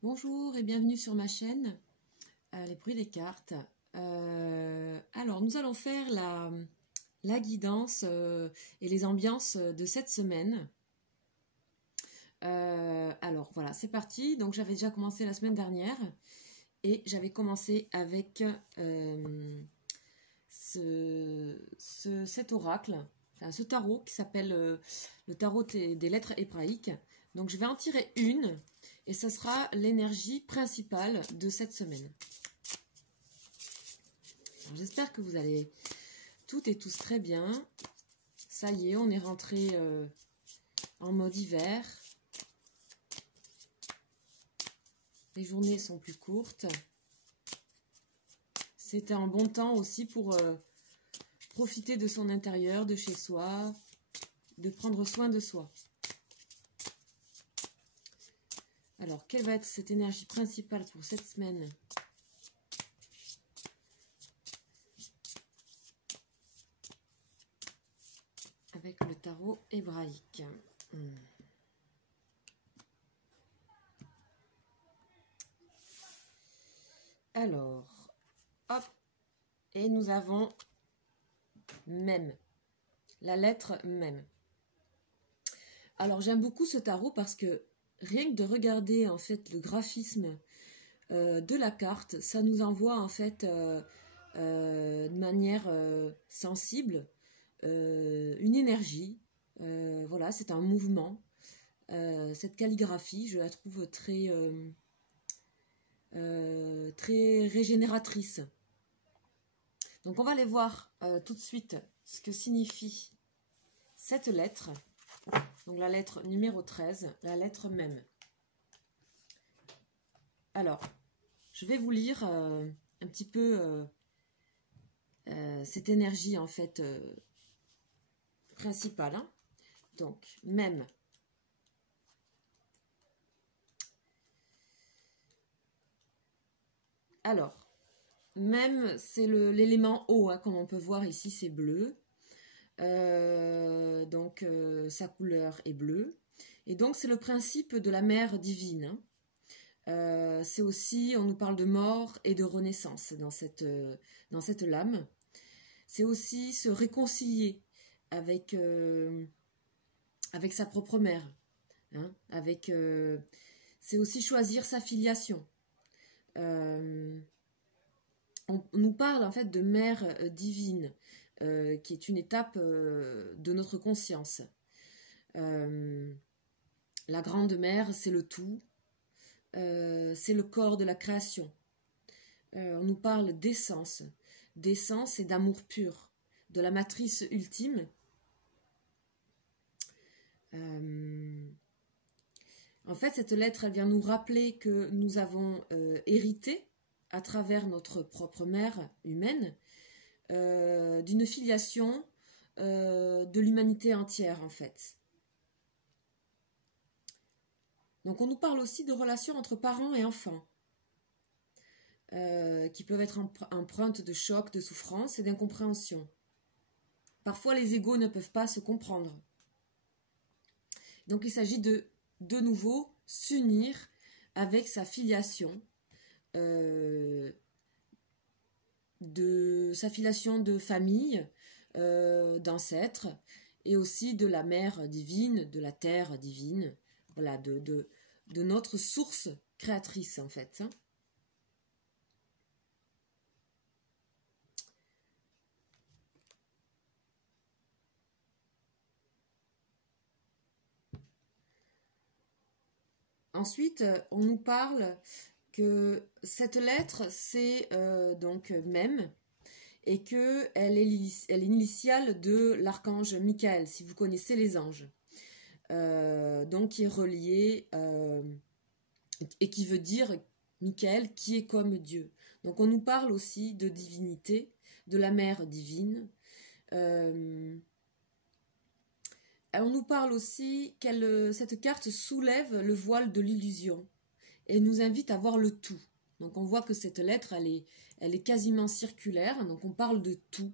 Bonjour et bienvenue sur ma chaîne, les bruits des cartes. Alors, nous allons faire la guidance et les ambiances de cette semaine. Alors, voilà, c'est parti. Donc, j'avais déjà commencé la semaine dernière et j'avais commencé avec cet oracle, enfin, ce tarot qui s'appelle le tarot des lettres hébraïques. Donc, je vais en tirer une. Et ce sera l'énergie principale de cette semaine. J'espère que vous allez toutes et tous très bien. Ça y est, on est rentré en mode hiver. Les journées sont plus courtes. C'est un bon temps aussi pour profiter de son intérieur, de chez soi, de prendre soin de soi. Alors, quelle va être cette énergie principale pour cette semaine ? Avec le tarot hébraïque. Alors, hop, et nous avons même, la lettre même. Alors, j'aime beaucoup ce tarot parce que rien que de regarder en fait le graphisme de la carte, ça nous envoie en fait de manière sensible une énergie. Voilà, c'est un mouvement. Cette calligraphie, je la trouve très régénératrice. Donc on va aller voir tout de suite ce que signifie cette lettre. Donc la lettre numéro 13, la lettre même. Alors, je vais vous lire un petit peu cette énergie en fait principale. Hein. Donc, même. Alors, même, c'est l'élément eau, hein, comme on peut voir ici, c'est bleu. Donc, sa couleur est bleue. Et donc, c'est le principe de la mère divine. Hein. C'est aussi, on nous parle de mort et de renaissance dans cette lame. C'est aussi se réconcilier avec sa propre mère. Hein, c'est aussi choisir sa filiation. On nous parle en fait de mère divine, qui est une étape de notre conscience. La grande mère, c'est le tout, c'est le corps de la création. On nous parle d'essence et d'amour pur, de la matrice ultime. En fait, cette lettre, elle vient nous rappeler que nous avons hérité, à travers notre propre mère humaine, d'une filiation de l'humanité entière, en fait. Donc, on nous parle aussi de relations entre parents et enfants, qui peuvent être empreintes de chocs, de souffrance et d'incompréhension. Parfois, les égos ne peuvent pas se comprendre. Donc, il s'agit de nouveau s'unir avec sa filiation, de sa filiation de famille, d'ancêtres, et aussi de la mère divine, de la terre divine, voilà, de notre source créatrice en fait. Hein. Ensuite, on nous parle que cette lettre, c'est donc même, et qu'elle est l'initiale de l'archange Michael, si vous connaissez les anges. Donc, qui est relié, et qui veut dire Michael, qui est comme Dieu. Donc, on nous parle aussi de divinité, de la mère divine. On nous parle aussi cette carte soulève le voile de l'illusion et nous invite à voir le tout. Donc on voit que cette lettre, elle est quasiment circulaire, donc on parle de tout.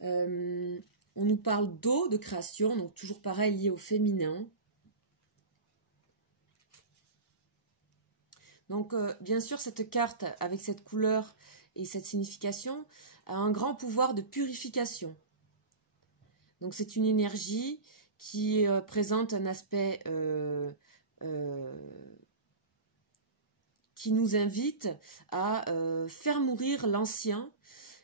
On nous parle d'eau, de création, donc toujours pareil lié au féminin. Donc, bien sûr, cette carte, avec cette couleur et cette signification, a un grand pouvoir de purification. Donc, c'est une énergie qui présente un aspect qui nous invite à faire mourir l'ancien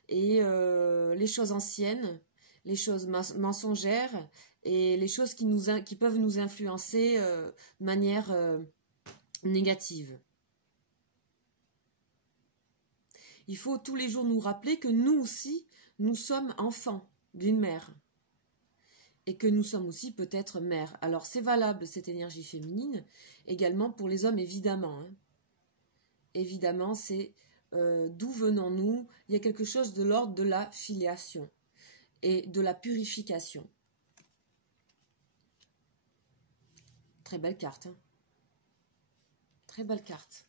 et les choses anciennes, les choses mensongères et les choses qui peuvent nous influencer de manière négative. Il faut tous les jours nous rappeler que nous aussi, nous sommes enfants d'une mère. Et que nous sommes aussi peut-être mères. Alors c'est valable cette énergie féminine, également pour les hommes évidemment. Hein. Évidemment c'est d'où venons-nous, il y a quelque chose de l'ordre de la filiation et de la purification. Très belle carte. Hein. Très belle carte.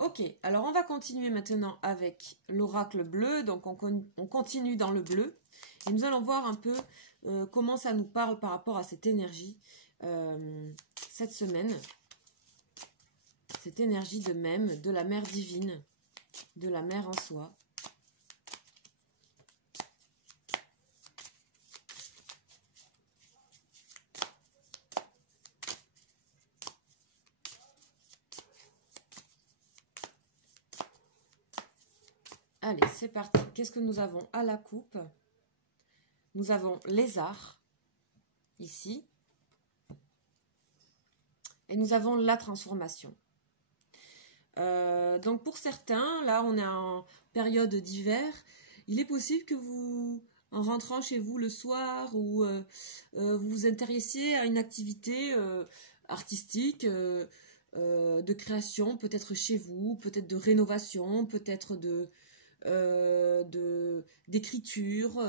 Ok, alors on va continuer maintenant avec l'oracle bleu. Donc on continue dans le bleu. Et nous allons voir un peu comment ça nous parle par rapport à cette énergie cette semaine. Cette énergie de même, de la mère divine, de la mère en soi. Allez, c'est parti. Qu'est-ce que nous avons à la coupe? Nous avons lézard, ici. Et nous avons la transformation. Donc pour certains, là on est en période d'hiver, il est possible que vous, en rentrant chez vous le soir, ou vous vous intéressiez à une activité artistique, de création, peut-être chez vous, peut-être de rénovation, peut-être d'écriture,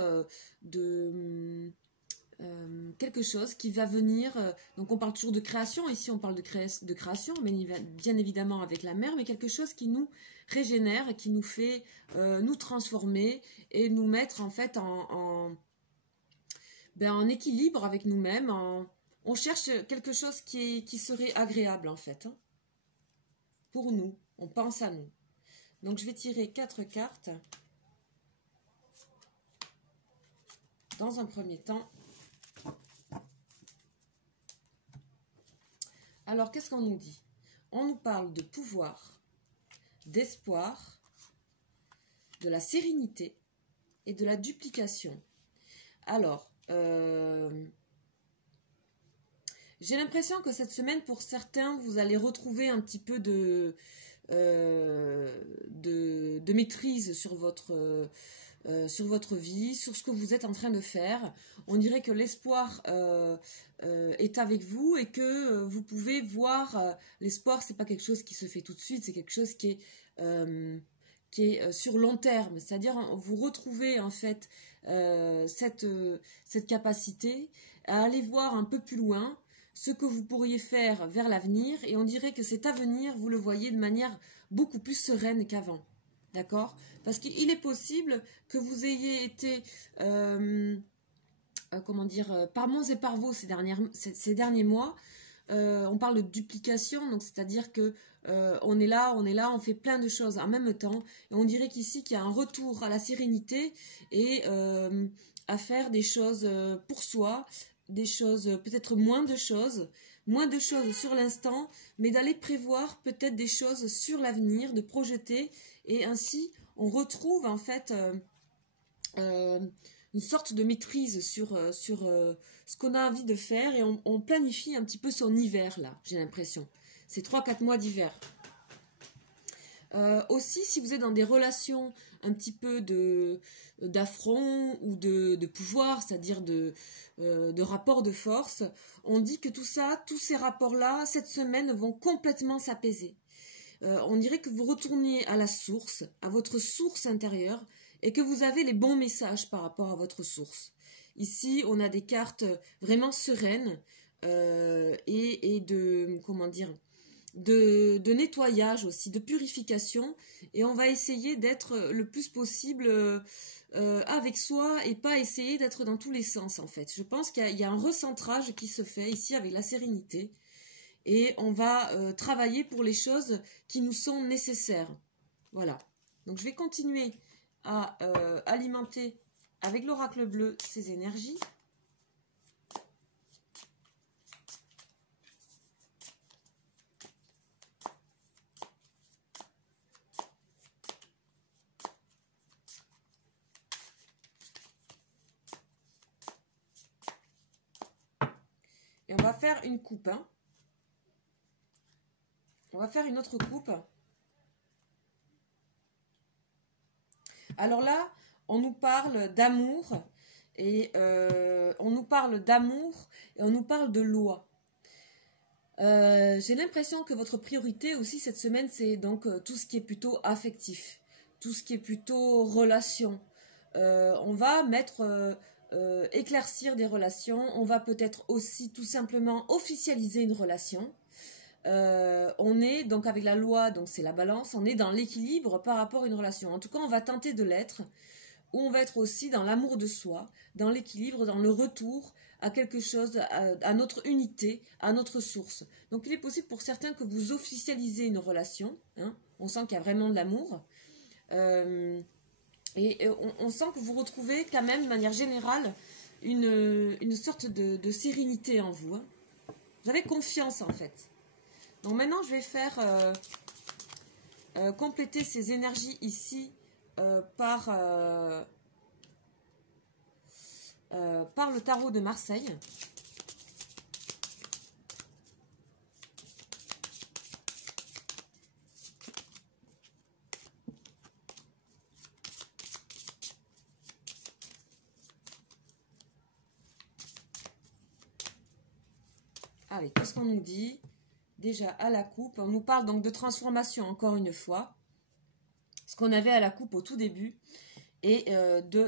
quelque chose qui va venir, donc on parle toujours de création, ici on parle de création, mais bien évidemment avec la mer, mais quelque chose qui nous régénère, qui nous fait nous transformer et nous mettre en fait en équilibre avec nous-mêmes, on cherche quelque chose qui serait agréable en fait, hein, pour nous, on pense à nous. Donc je vais tirer 4 cartes. Dans un premier temps. Alors qu'est-ce qu'on nous dit? On nous parle de pouvoir, d'espoir, de la sérénité et de la duplication. Alors, j'ai l'impression que cette semaine, pour certains, vous allez retrouver un petit peu de maîtrise sur votre vie, sur ce que vous êtes en train de faire. On dirait que l'espoir est avec vous et que vous pouvez voir, l'espoir c'est pas quelque chose qui se fait tout de suite, c'est quelque chose qui est sur long terme, c'est-à-dire vous retrouvez en fait cette capacité à aller voir un peu plus loin ce que vous pourriez faire vers l'avenir, et on dirait que cet avenir, vous le voyez de manière beaucoup plus sereine qu'avant. D'accord? Parce qu'il est possible que vous ayez été, par monts et par vaux ces derniers mois. On parle de duplication, donc c'est-à-dire que on est là, on fait plein de choses en même temps. Et on dirait qu'ici, qu'il y a un retour à la sérénité et à faire des choses pour soi, des choses, peut-être moins de choses sur l'instant, mais d'aller prévoir peut-être des choses sur l'avenir, de projeter, et ainsi on retrouve en fait une sorte de maîtrise sur ce qu'on a envie de faire, et on planifie un petit peu son hiver là, j'ai l'impression. C'est 3-4 mois d'hiver. Aussi, si vous êtes dans des relations un petit peu d'affront ou de pouvoir, c'est-à-dire de rapport de force, on dit que tout ça, tous ces rapports-là, cette semaine, vont complètement s'apaiser. On dirait que vous retournez à la source, à votre source intérieure, et que vous avez les bons messages par rapport à votre source. Ici, on a des cartes vraiment sereines et de nettoyage aussi, de purification, et on va essayer d'être le plus possible avec soi et pas essayer d'être dans tous les sens en fait. Je pense qu'il y a un recentrage qui se fait ici avec la sérénité, et on va travailler pour les choses qui nous sont nécessaires. Voilà. Donc je vais continuer à alimenter avec l'oracle bleu ces énergies. Et on va faire une coupe. Hein. On va faire une autre coupe. Alors là, on nous parle d'amour. Et on nous parle d'amour et on nous parle de loi. J'ai l'impression que votre priorité aussi cette semaine, c'est donc tout ce qui est plutôt affectif. Tout ce qui est plutôt relation. On va mettre... éclaircir des relations, on va peut-être aussi tout simplement officialiser une relation. On est donc avec la loi, donc c'est la balance, on est dans l'équilibre par rapport à une relation. En tout cas, on va tenter de l'être, ou on va être aussi dans l'amour de soi, dans l'équilibre, dans le retour à quelque chose, à notre unité, à notre source. Donc il est possible pour certains que vous officialisez une relation, hein, on sent qu'il y a vraiment de l'amour. Et on sent que vous retrouvez quand même, de manière générale, une sorte de sérénité en vous. Hein. Vous avez confiance, en fait. Donc maintenant, je vais faire compléter ces énergies ici par le tarot de Marseille. Allez, qu'est-ce qu'on nous dit? Déjà à la coupe, on nous parle donc de transformation encore une fois. Ce qu'on avait à la coupe au tout début et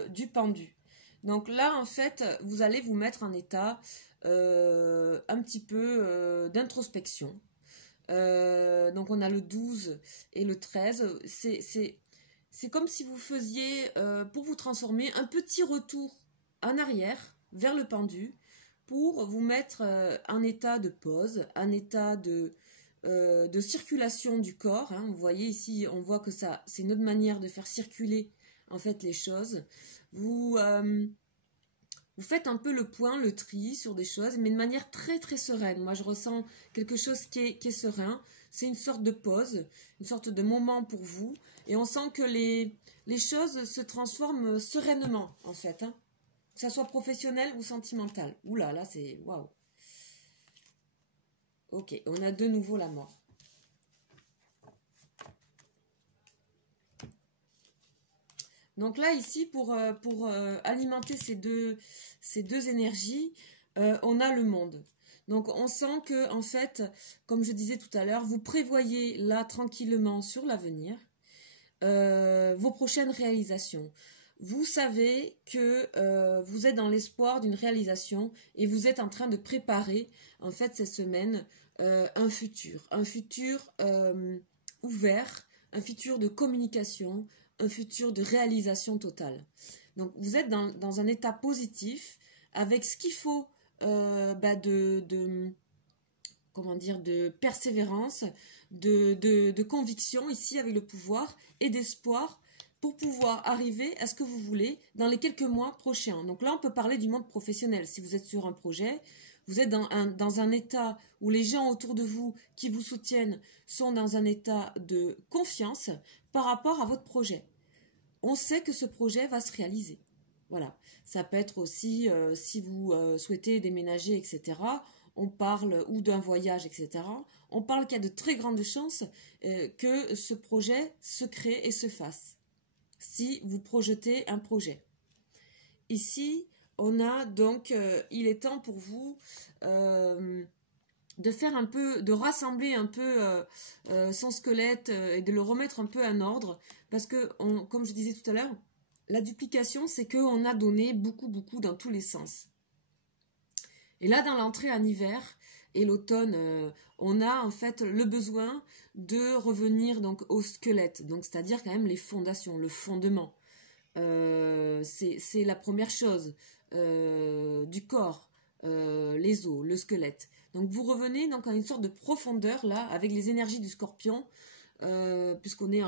du pendu. Donc là, en fait, vous allez vous mettre en état un petit peu d'introspection. Donc on a le 12 et le 13. C'est comme si vous faisiez, pour vous transformer, un petit retour en arrière vers le pendu pour vous mettre en état de pause, en état de circulation du corps. Hein. Vous voyez ici, on voit que ça, c'est une autre manière de faire circuler en fait les choses. Vous faites un peu le point, le tri sur des choses, mais de manière très très sereine. Moi, je ressens quelque chose qui est serein. C'est une sorte de pause, une sorte de moment pour vous. Et on sent que les choses se transforment sereinement, en fait. Hein. Que ça soit professionnel ou sentimental. Ouh là, là, c'est waouh. Ok, on a de nouveau la mort. Donc là, ici, pour alimenter ces deux énergies, on a le monde. Donc on sent que, en fait, comme je disais tout à l'heure, vous prévoyez là tranquillement sur l'avenir vos prochaines réalisations. Vous savez que vous êtes dans l'espoir d'une réalisation et vous êtes en train de préparer, en fait, cette semaine, un futur ouvert, un futur de communication, un futur de réalisation totale. Donc vous êtes dans un état positif avec ce qu'il faut comment dire, de persévérance, de conviction ici avec le pouvoir et d'espoir pour pouvoir arriver à ce que vous voulez dans les quelques mois prochains. Donc là, on peut parler du monde professionnel. Si vous êtes sur un projet, vous êtes dans un état où les gens autour de vous qui vous soutiennent sont dans un état de confiance par rapport à votre projet. On sait que ce projet va se réaliser. Voilà. Ça peut être aussi, si vous souhaitez déménager, etc., on parle, ou d'un voyage, etc., on parle qu'il y a de très grandes chances que ce projet se crée et se fasse, si vous projetez un projet. Ici, on a donc, il est temps pour vous de faire un peu, de rassembler un peu son squelette et de le remettre un peu en ordre, parce que, comme je disais tout à l'heure, la duplication, c'est qu'on a donné beaucoup dans tous les sens. Et là, dans l'entrée en hiver et l'automne, on a en fait le besoin de revenir donc au squelette, donc c'est-à-dire quand même les fondations, le fondement. C'est la première chose du corps. les os, le squelette. Donc vous revenez donc à une sorte de profondeur là, avec les énergies du Scorpion, puisqu'on est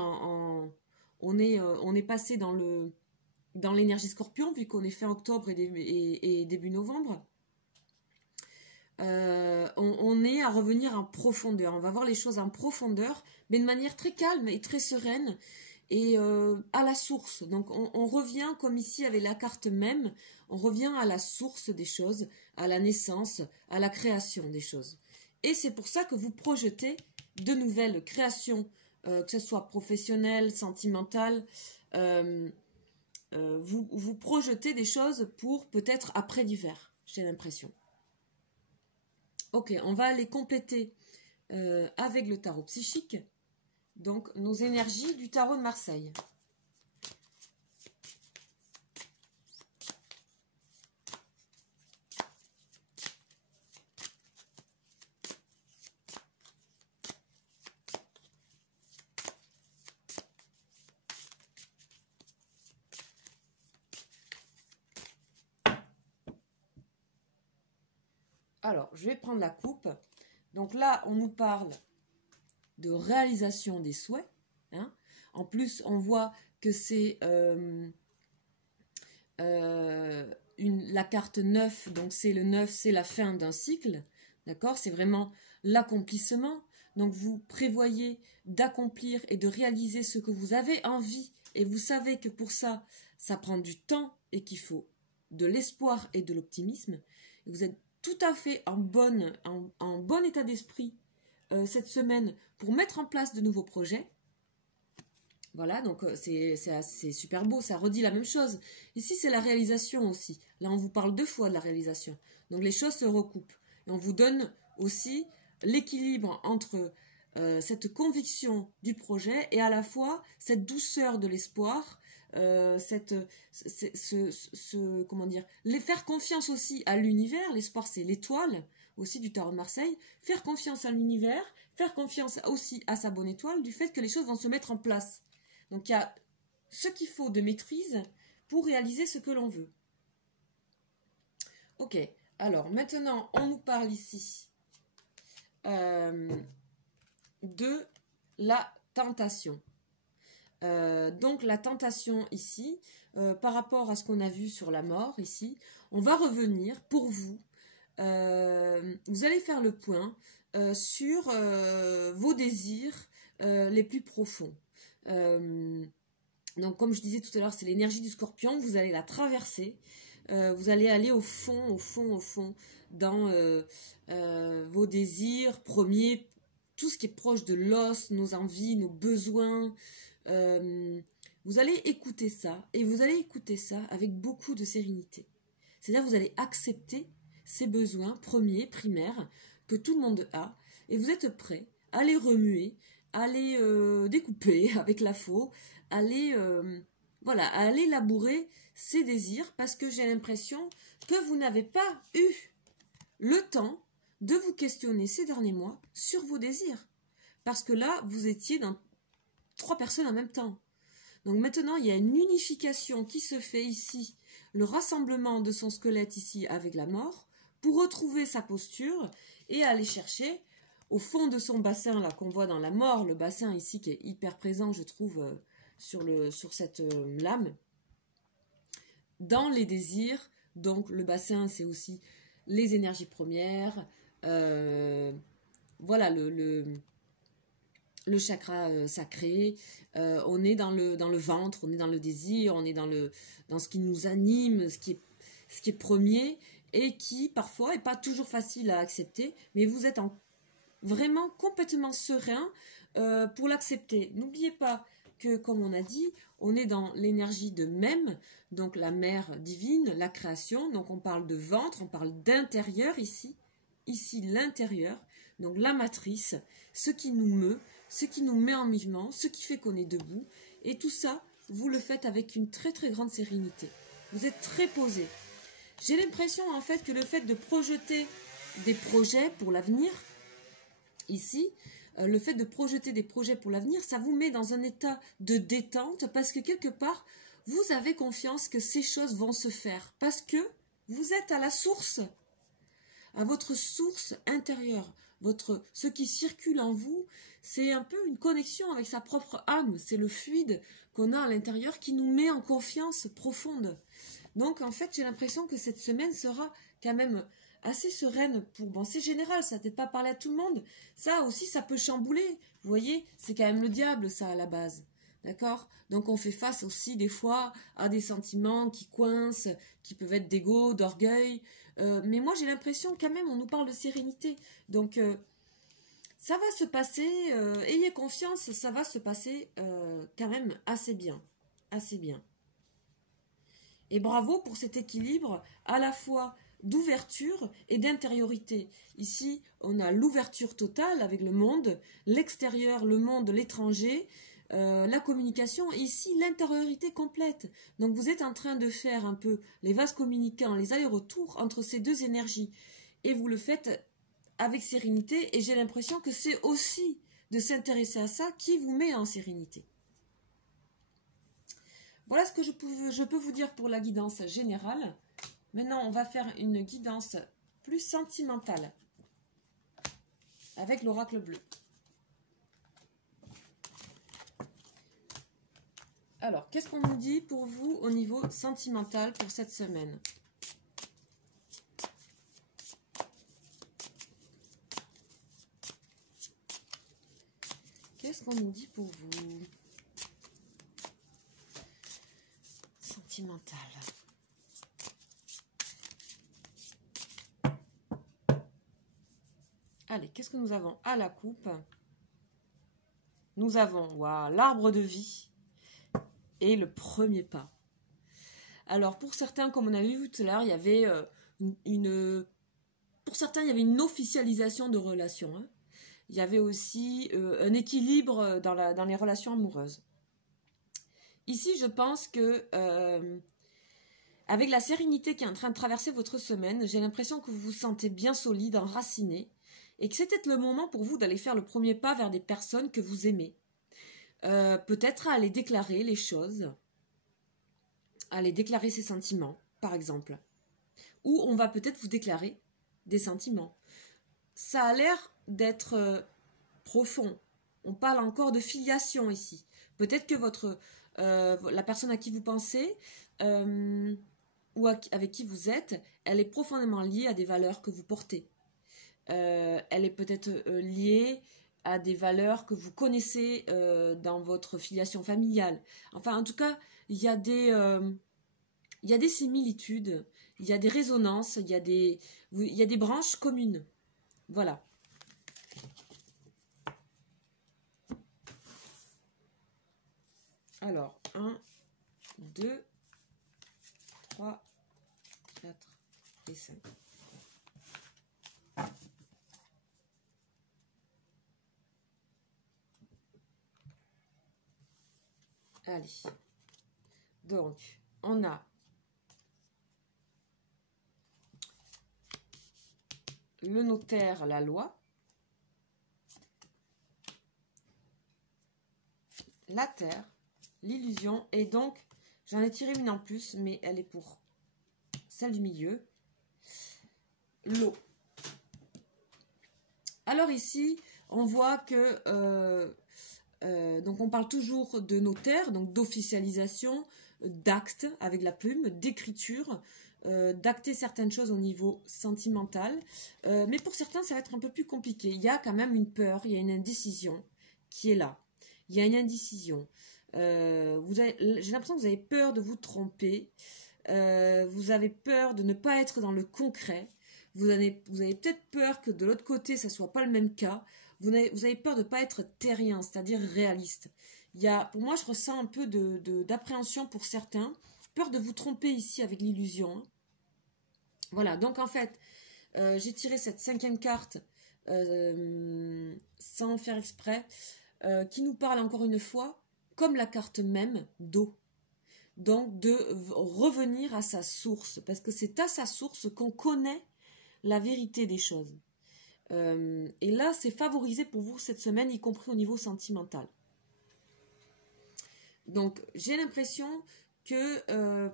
on est passé dans l'énergie Scorpion, vu qu'on est fin octobre et début novembre. On est à revenir en profondeur. On va voir les choses en profondeur, mais de manière très calme et très sereine et à la source. Donc on revient, comme ici avec la carte même, on revient à la source des choses, à la naissance, à la création des choses. Et c'est pour ça que vous projetez de nouvelles créations, que ce soit professionnelles, sentimentales. Vous projetez des choses pour peut-être après l'hiver, j'ai l'impression. Ok, on va aller compléter avec le tarot psychique, donc nos énergies du tarot de Marseille. Alors, je vais prendre la coupe. Donc là, on nous parle de réalisation des souhaits. Hein. En plus, on voit que c'est la carte 9. Donc, c'est le 9, c'est la fin d'un cycle. D'accord? C'est vraiment l'accomplissement. Donc, vous prévoyez d'accomplir et de réaliser ce que vous avez envie. Et vous savez que pour ça, ça prend du temps et qu'il faut de l'espoir et de l'optimisme. Vous êtes tout à fait en bon état d'esprit cette semaine pour mettre en place de nouveaux projets. Voilà, donc c'est super beau, ça redit la même chose. Ici, c'est la réalisation aussi. Là, on vous parle 2 fois de la réalisation. Donc, les choses se recoupent. Et on vous donne aussi l'équilibre entre cette conviction du projet et à la fois cette douceur de l'espoir, comment dire, les faire confiance aussi à l'univers. L'espoir, c'est l'étoile aussi du tarot de Marseille. Faire confiance à l'univers, faire confiance aussi à sa bonne étoile, du fait que les choses vont se mettre en place. Donc il y a ce qu'il faut de maîtrise pour réaliser ce que l'on veut. Ok, alors maintenant on nous parle ici de la tentation. Donc la tentation ici, par rapport à ce qu'on a vu sur la mort ici, on va revenir pour vous. Vous allez faire le point sur vos désirs les plus profonds. Donc comme je disais tout à l'heure, c'est l'énergie du Scorpion, vous allez la traverser, vous allez aller au fond dans vos désirs premiers, tout ce qui est proche de l'os, nos envies, nos besoins. Vous allez écouter ça, et vous allez écouter ça avec beaucoup de sérénité. C'est-à-dire vous allez accepter ces besoins premiers, primaires, que tout le monde a, et vous êtes prêt à les remuer, à les découper avec la faux, à les labourer ces désirs, parce que j'ai l'impression que vous n'avez pas eu le temps de vous questionner ces derniers mois sur vos désirs. Parce que là, vous étiez dans 3 personnes en même temps. Donc maintenant, il y a une unification qui se fait ici, le rassemblement de son squelette ici avec la mort, pour retrouver sa posture et aller chercher au fond de son bassin, là qu'on voit dans la mort, le bassin ici qui est hyper présent, je trouve, sur cette lame, dans les désirs. Donc le bassin, c'est aussi les énergies premières, voilà, le chakra sacré, on est dans le ventre, on est dans le désir, on est dans ce qui nous anime, ce qui est premier, et qui parfois est pas toujours facile à accepter, mais vous êtes vraiment complètement serein pour l'accepter. N'oubliez pas que, comme on a dit, on est dans l'énergie de même, donc la mère divine, la création, donc on parle de ventre, on parle d'intérieur ici l'intérieur, donc la matrice, ce qui nous meut, ce qui nous met en mouvement, ce qui fait qu'on est debout, et tout ça, vous le faites avec une très très grande sérénité. Vous êtes très posé. J'ai l'impression en fait que le fait de projeter des projets pour l'avenir, ici, le fait de projeter des projets pour l'avenir, ça vous met dans un état de détente, parce que quelque part, vous avez confiance que ces choses vont se faire, parce que vous êtes à la source. à votre source intérieure. Ce qui circule en vous, c'est un peu une connexion avec sa propre âme. C'est le fluide qu'on a à l'intérieur qui nous met en confiance profonde. Donc en fait, j'ai l'impression que cette semaine sera quand même assez sereine pour... Bon, c'est général, ça peut-être pas parler à tout le monde. Ça aussi, ça peut chambouler. Vous voyez, c'est quand même le diable, ça, à la base. D'accord? Donc on fait face aussi des fois à des sentiments qui coincent, qui peuvent être d'ego, d'orgueil. Mais moi j'ai l'impression quand même on nous parle de sérénité. Donc ça va se passer, ayez confiance, ça va se passer quand même assez bien. Assez bien. Et bravo pour cet équilibre à la fois d'ouverture et d'intériorité. Ici, on a l'ouverture totale avec le monde, l'extérieur, le monde, l'étranger, la communication, et ici l'intériorité complète. Donc vous êtes en train de faire un peu les vases communicants, les allers-retours entre ces deux énergies. Et vous le faites avec sérénité, et j'ai l'impression que c'est aussi de s'intéresser à ça qui vous met en sérénité. Voilà ce que je peux vous dire pour la guidance générale. Maintenant, on va faire une guidance plus sentimentale avec l'oracle bleu. Alors, qu'est-ce qu'on nous dit pour vous au niveau sentimental pour cette semaine? Qu'est-ce qu'on nous dit pour vous? Sentimental. Allez, qu'est-ce que nous avons à la coupe? Nous avons l'arbre de vie et le premier pas. Alors, pour certains, comme on a vu tout à l'heure, il y avait pour certains, il y avait une officialisation de relations. Hein. Il y avait aussi un équilibre dans les relations amoureuses. Ici, je pense que avec la sérénité qui est en train de traverser votre semaine, j'ai l'impression que vous vous sentez bien solide, enraciné, et que c'est peut-être le moment pour vous d'aller faire le premier pas vers des personnes que vous aimez. Peut-être à aller déclarer les choses, à aller déclarer ses sentiments, par exemple. Ou on va peut-être vous déclarer des sentiments. Ça a l'air d'être profond. On parle encore de filiation ici. Peut-être que la personne à qui vous pensez ou avec qui vous êtes, elle est profondément liée à des valeurs que vous portez. Elle est peut-être liée à des valeurs que vous connaissez dans votre filiation familiale. Enfin, en tout cas, il y a des similitudes, il y a des résonances, il y a des branches communes. Voilà. Alors, 1, 2, 3, 4 et 5. Allez. Donc, on a le notaire, la loi, la terre, l'illusion, et donc, j'en ai tiré une en plus, mais elle est pour celle du milieu, l'eau. Alors ici, on voit que, donc on parle toujours de notaire, donc d'officialisation, d'acte avec la plume, d'écriture, d'acter certaines choses au niveau sentimental. Mais pour certains, ça va être un peu plus compliqué. Il y a quand même une peur, il y a une indécision qui est là. Il y a une indécision. J'ai l'impression que vous avez peur de vous tromper. Vous avez peur de ne pas être dans le concret. Vous avez peut-être peur que de l'autre côté, ça ne soit pas le même cas. Vous avez peur de ne pas être terrien, c'est-à-dire réaliste. Pour moi, je ressens un peu d'appréhension pour certains. Peur de vous tromper ici avec l'illusion. Voilà, donc en fait, j'ai tiré cette 5e carte sans faire exprès, qui nous parle encore une fois, comme la carte même, d'eau. Donc de revenir à sa source, parce que c'est à sa source qu'on connaît la vérité des choses. Et là, c'est favorisé pour vous cette semaine, y compris au niveau sentimental. Donc, j'ai l'impression que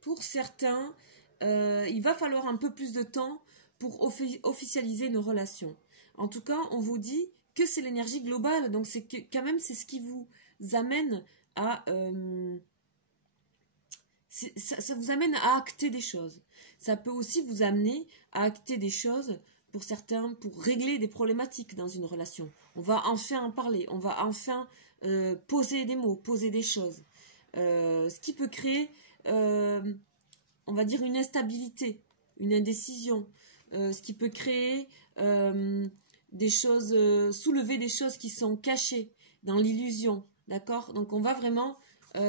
pour certains, il va falloir un peu plus de temps pour officialiser nos relations. En tout cas, on vous dit que c'est l'énergie globale, donc c'est quand même c'est ce qui vous amène à ça vous amène à acter des choses. Ça peut aussi vous amener à acter des choses pour certains, pour régler des problématiques dans une relation. On va enfin en parler, on va enfin poser des mots, poser des choses. Ce qui peut créer, on va dire, une instabilité, une indécision. Ce qui peut créer des choses, soulever des choses qui sont cachées dans l'illusion. D'accord? Donc on va vraiment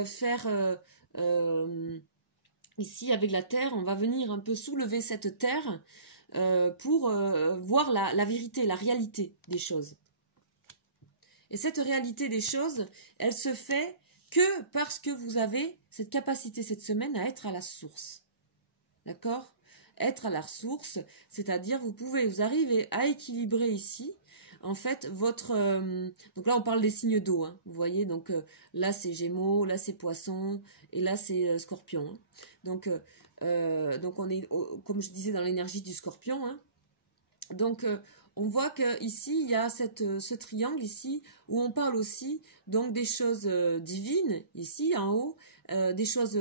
faire... ici avec la terre, on va venir un peu soulever cette terre pour voir la vérité, la réalité des choses. Et cette réalité des choses, elle se fait que parce que vous avez cette capacité cette semaine à être à la source. D'accord? Être à la source, c'est-à-dire vous arrivez à équilibrer ici, en fait, votre... donc là, on parle des signes d'eau, hein, vous voyez, donc là, c'est Gémeaux, là, c'est Poisson, et là, c'est Scorpion. Hein. Donc on est, comme je disais, dans l'énergie du Scorpion. Hein. Donc, on voit que ici il y a ce triangle ici, où on parle aussi donc des choses divines, ici, en haut, des choses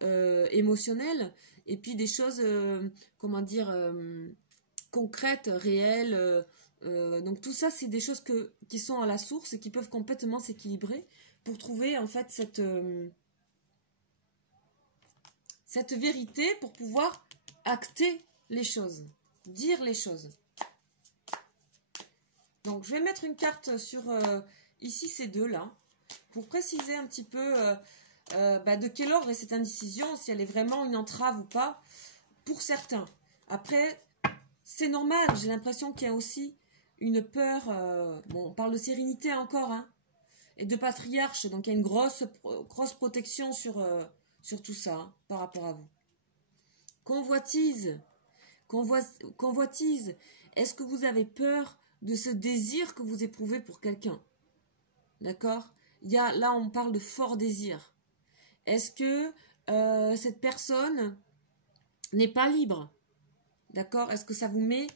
émotionnelles, et puis des choses, comment dire, concrètes, réelles. Donc tout ça, c'est des choses qui sont à la source et qui peuvent complètement s'équilibrer pour trouver en fait cette vérité, pour pouvoir acter les choses, dire les choses. Donc je vais mettre une carte sur ici ces deux-là, pour préciser un petit peu de quel ordre est cette indécision, si elle est vraiment une entrave ou pas, pour certains. Après, c'est normal, j'ai l'impression qu'il y a aussi une peur, bon, on parle de sérénité encore, hein, et de patriarche, donc il y a une grosse protection sur tout ça, hein, par rapport à vous. Convoitise, est-ce que vous avez peur de ce désir que vous éprouvez pour quelqu'un? D'accord? Là, on parle de fort désir. Est-ce que cette personne n'est pas libre? D'accord? Est-ce que ça vous met...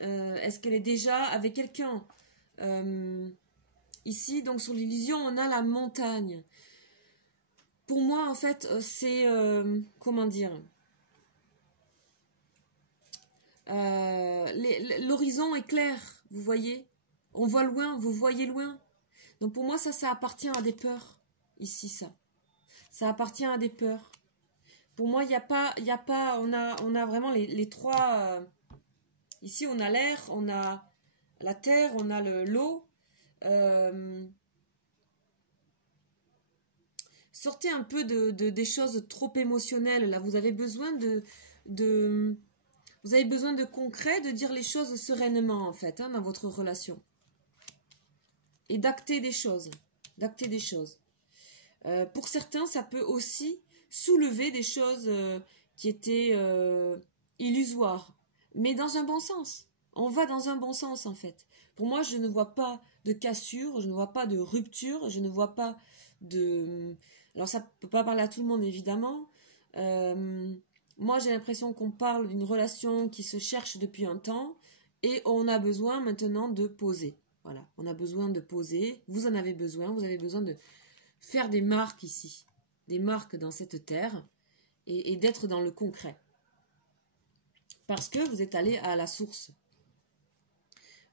est-ce qu'elle est déjà avec quelqu'un? Ici, donc sur l'illusion, on a la montagne. Pour moi, en fait, c'est... comment dire? L'horizon est clair, vous voyez? On voit loin, vous voyez loin. Donc pour moi, ça appartient à des peurs. Ici, ça. Ça appartient à des peurs. Pour moi, il n'y a pas... on a vraiment les trois... ici, on a l'air, on a la terre, on a l'eau. Sortez un peu des choses trop émotionnelles. Là, vous avez besoin vous avez besoin de concret, de dire les choses sereinement, en fait, hein, dans votre relation. Et d'acter des choses. D'acter des choses. Pour certains, ça peut aussi soulever des choses qui étaient illusoires. Mais dans un bon sens. On va dans un bon sens, en fait. Pour moi, je ne vois pas de cassure, je ne vois pas de rupture, je ne vois pas de... Alors, ça ne peut pas parler à tout le monde, évidemment. Moi, j'ai l'impression qu'on parle d'une relation qui se cherche depuis un temps et on a besoin maintenant de poser. Voilà, on a besoin de poser. Vous en avez besoin. Vous avez besoin de faire des marques ici. Des marques dans cette terre et d'être dans le concret. Parce que vous êtes allé à la source.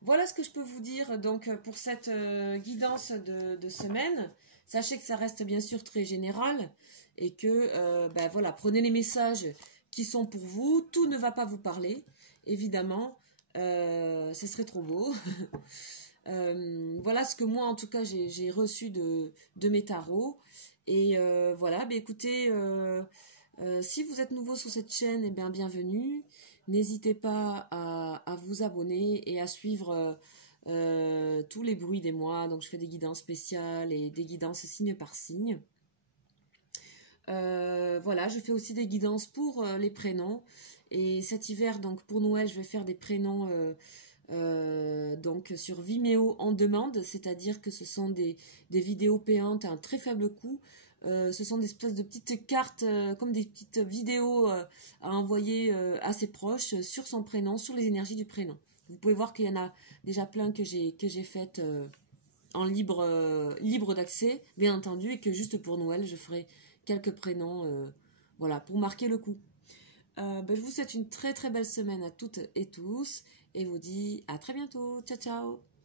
Voilà ce que je peux vous dire donc pour cette guidance de semaine. Sachez que ça reste bien sûr très général et que voilà, prenez les messages qui sont pour vous. Tout ne va pas vous parler, évidemment. Ce serait trop beau. Voilà ce que moi en tout cas j'ai reçu de mes tarots. Et voilà, écoutez, si vous êtes nouveau sur cette chaîne, eh bien bienvenue. N'hésitez pas à vous abonner et à suivre tous les bruits des mois. Donc je fais des guidances spéciales et des guidances signe par signe. Voilà, je fais aussi des guidances pour les prénoms. Et cet hiver, donc pour Noël, je vais faire des prénoms donc sur Vimeo en demande, c'est-à-dire que ce sont des vidéos payantes à un très faible coût Ce sont des espèces de petites cartes, comme des petites vidéos à envoyer à ses proches sur son prénom, sur les énergies du prénom. Vous pouvez voir qu'il y en a déjà plein que j'ai faites en libre d'accès, bien entendu, et que juste pour Noël, je ferai quelques prénoms, voilà, pour marquer le coup. Je vous souhaite une très très belle semaine à toutes et tous, et vous dis à très bientôt. Ciao ciao.